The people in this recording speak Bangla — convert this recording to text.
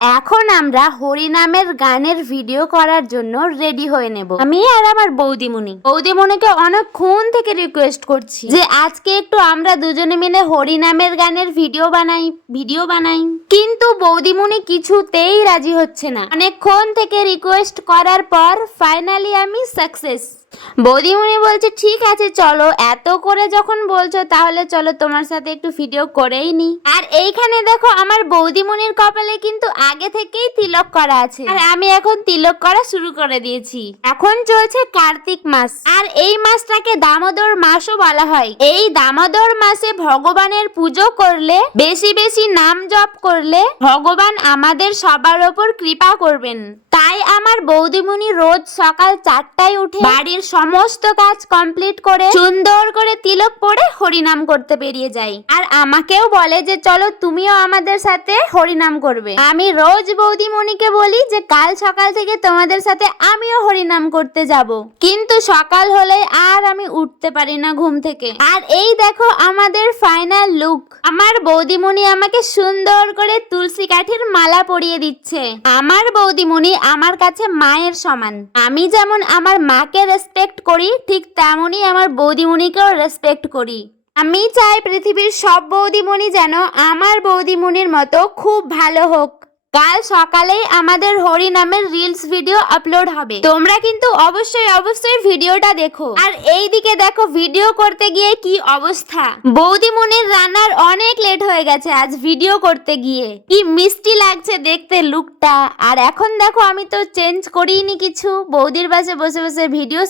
এখন আমরা হরিনামের গানের ভিডিও করার জন্য রেডি হয়ে নেব। আমি আর আমার বৌদিমণিকে অনেকক্ষণ থেকে রিকোয়েস্ট করছি যে আজকে একটু আমরা দুজনে মিলে হরিনামের গানের ভিডিও বানাই। কিন্তু বৌদিমণি কিছুতেই রাজি হচ্ছে না। অনেকক্ষণ থেকে রিকোয়েস্ট করার পর ফাইনালি আমি সাকসেস। বৌদিমণি বলছে ঠিক আছে চলো, এত করে যখন বলছো তাহলে চলো তোমার সাথে একটু ভিডিও করেই নি। আর এইখানে দেখো আমার বৌদিমণির কপালে কিন্তু আগে থেকেই তিলক করা আছে, আর আমি এখন তিলক করা শুরু করে দিয়েছি। এখন চলছে কার্তিক মাস, আর এই মাসটাকে দামোদর মাসও বলা হয়। এই দামোদর মাসে ভগবানের পুজো করলে, বেশি বেশি নাম জপ করলে ভগবান আমাদের সবার ওপর কৃপা করবেন। তাই আমার বৌদিমণি রোজ সকাল 4টায় উঠে বাড়ির সমস্ত কাজ কমপ্লিট করে সুন্দর করে তিলক পরে হরিনাম করতে বেরিয়ে যায়। আর আমাকেও বলে যে চলো তুমিও আমাদের সাথে হরিনাম করবে। আমি রোজ বৌদিমণিকে বলি যে কাল সকাল থেকে তোমাদের সাথে আমিও হরিনাম করতে যাব, কিন্তু সকাল হলে আর আমি উঠতে পারি না ঘুম থেকে। আর এই দেখো আমাদের ফাইনাল লুক। আমার বৌদিমণি আমাকে সুন্দর করে তুলসী কাঠির মালা পরিয়ে দিচ্ছে। আমার বৌদিমণি আমার কাছে মায়ের সমান। আমি যেমন আমার মাকে রেসপেক্ট করি, ঠিক তেমনই আমার বৌদিমণিকেও রেসপেক্ট করি। আমি চাই পৃথিবীর সব বৌদিমণি যেন আমার বৌদিমণির মতো খুব ভালো হোক। কাল সকালেই আমাদের হরিনামের রিলস ভিডিও আপলোড হবে, তোমরা কিন্তু অবশ্যই ভিডিওটা দেখো। আর এইদিকে দেখো ভিডিও করতে গিয়ে কি অবস্থা। বৌদিমণির রান্নার অনেক লেট হয়ে গেছে আজ ভিডিও করতে গিয়ে। কি মিষ্টি লাগছে দেখতে লুকটা। আর এখন দেখো আমি তো চেঞ্জ করিনি কিছু, বৌদির পাশে বসে বসে ভিডিও